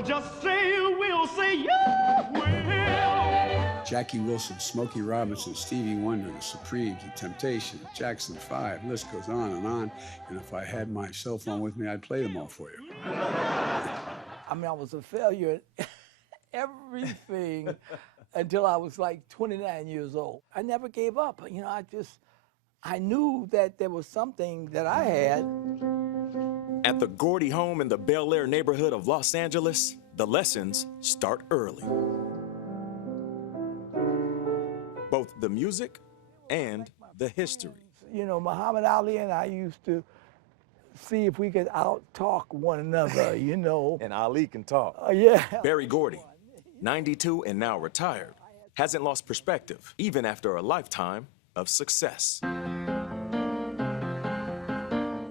Just say you will, say you will. Jackie Wilson, Smokey Robinson, Stevie Wonder, The Supremes, The Temptations, Jackson 5, list goes on. And if I had my cell phone with me, I'd play them all for you. I mean, I was a failure at everything until I was like 29 years old. I never gave up. You know, I knew that there was something that I had. At the Gordy home in the Bel Air neighborhood of Los Angeles, the lessons start early. Both the music and the history. You know, Muhammad Ali and I used to see if we could out-talk one another, you know. And Ali can talk. Yeah. Berry Gordy, 92 and now retired, hasn't lost perspective, even after a lifetime of success.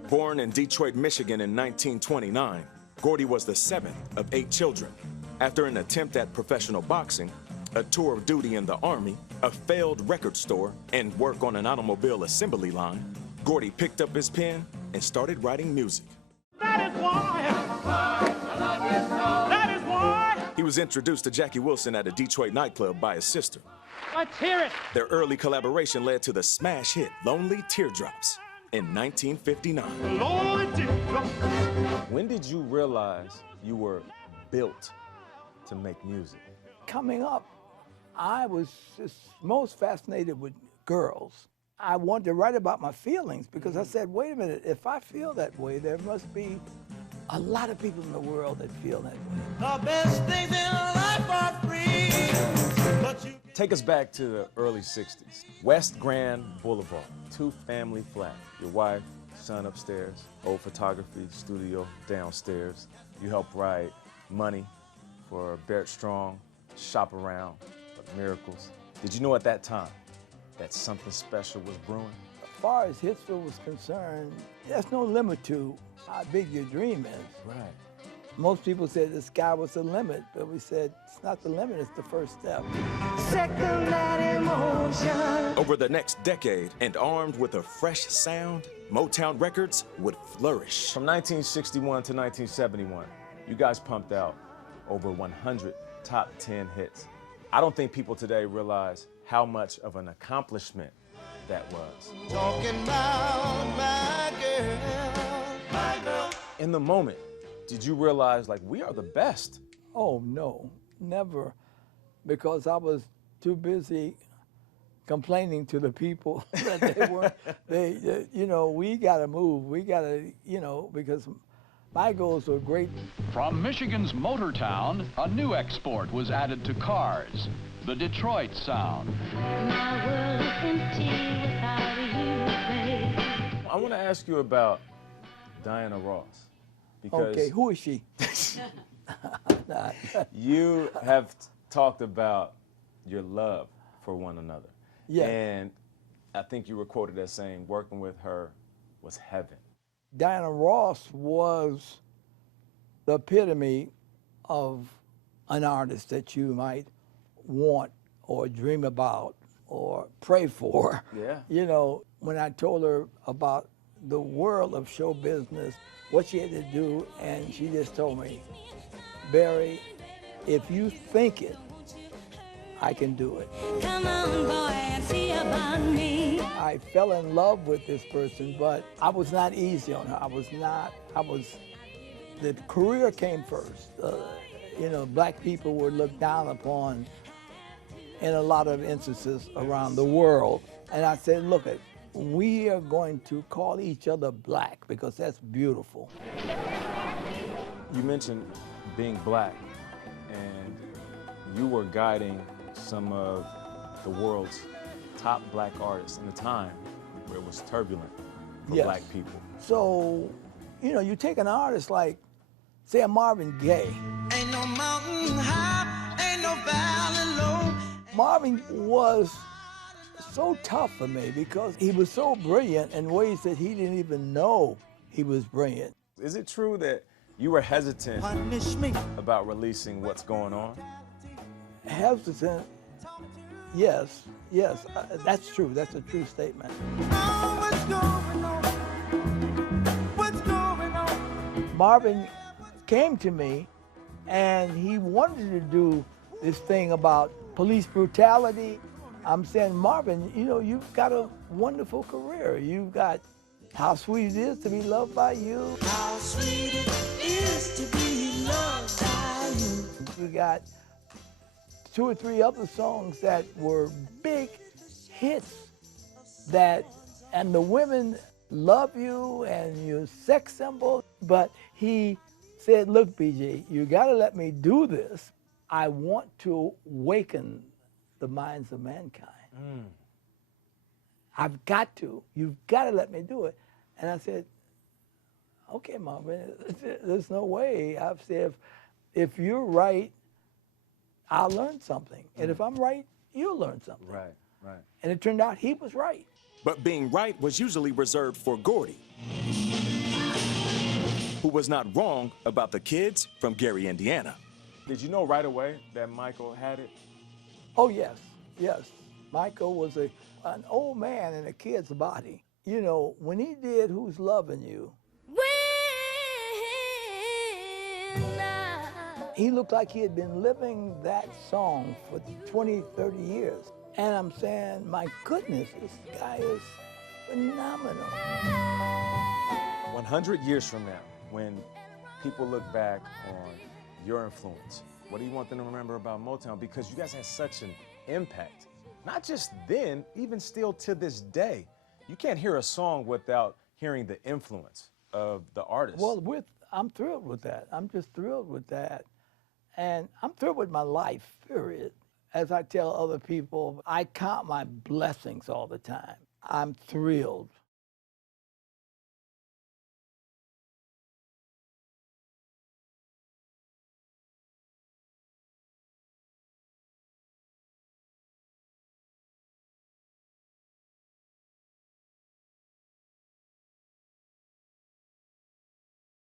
Born in Detroit, Michigan in 1929, Gordy was the seventh of 8 children. After an attempt at professional boxing, a tour of duty in the Army, a failed record store, and work on an automobile assembly line, Gordy picked up his pen and started writing music. That is why. That is why. He was introduced to Jackie Wilson at a Detroit nightclub by his sister. Let's hear it. Their early collaboration led to the smash hit Lonely Teardrops in 1959. Lonely Teardrops. When did you realize you were built to make music? Coming up, I was just most fascinated with girls. I wanted to write about my feelings because I said, wait a minute, if I feel that way, there must be a lot of people in the world that feel that way. The best things in life are free, but you... Take us back to the early 60s. West Grand Boulevard, 2-family flat. Your wife, son upstairs, old photography studio downstairs. You help write Money for Barrett Strong, Shop Around, Miracles. Did you know at that time that something special was brewing? As far as Hitsville was concerned, there's no limit to how big your dream is. Right. Most people said the sky was the limit, but we said it's not the limit, it's the first step. Over the next decade, and armed with a fresh sound, Motown Records would flourish. From 1961 to 1971, you guys pumped out over 100 top 10 hits. I don't think people today realize how much of an accomplishment that was. Talking about my girl, my girl. In the moment, did you realize, like, we are the best? Oh, no, never, because I was too busy complaining to the people that they weren't, you know, we gotta move, we gotta, you know, because my goals were great. From Michigan's Motortown, a new export was added to cars, the Detroit sound. My world is empty without you, babe. I want to ask you about Diana Ross. Because okay, who is she? you have talked about your love for one another. Yeah. And I think you were quoted as saying working with her was heaven. Diana Ross was the epitome of an artist that you might want or dream about or pray for. Yeah. You know, when I told her about the world of show business, what she had to do, and she just told me, Berry, if you think it, I can do it. Come on, boy, and see about me. I fell in love with this person, but I was not easy on her. The career came first. You know, black people were looked down upon in a lot of instances around the world. And I said, look, we are going to call each other black because that's beautiful. You mentioned being black, and you were guiding some of the world's top black artists in a time where it was turbulent for Yes. black people. So, you know, you take an artist like, say, a Marvin Gaye. Ain't no mountain high, ain't no valley low. Marvin was so tough for me because he was so brilliant in ways that he didn't even know he was brilliant. Is it true that you were hesitant Punish me. about releasing What's Going On? Hesitant, yes, that's true. That's a true statement. Oh, what's going on? What's going on? Marvin came to me And he wanted to do this thing about police brutality. I'm saying, Marvin, you know, you've got a wonderful career. You've got How Sweet It Is to Be Loved by You. How sweet it is to be loved by you. You got 2 or 3 other songs that were big hits that, and the women love you and you're a sex symbol. But he said, look, BJ, you gotta let me do this. I want to awaken the minds of mankind. I've got to. You've got to let me do it. And I said, okay, Marvin, there's no way. I've said, if you're right, I'll learn something. And if I'm right, you'll learn something. Right, right. And it turned out he was right. But being right was usually reserved for Gordy, who was not wrong about the kids from Gary, Indiana. Did you know right away that Michael had it? Oh, yes, yes. Michael was an old man in a kid's body. You know, when he did Who's Loving You, he looked like he had been living that song for 20, 30 years. And I'm saying, my goodness, this guy is phenomenal. 100 years from now, when people look back on your influence, what do you want them to remember about Motown? Because you guys had such an impact. Not just then, even still to this day. You can't hear a song without hearing the influence of the artist. Well, I'm thrilled with that. I'm just thrilled with that. And I'm thrilled with my life, period. As I tell other people, I count my blessings all the time. I'm thrilled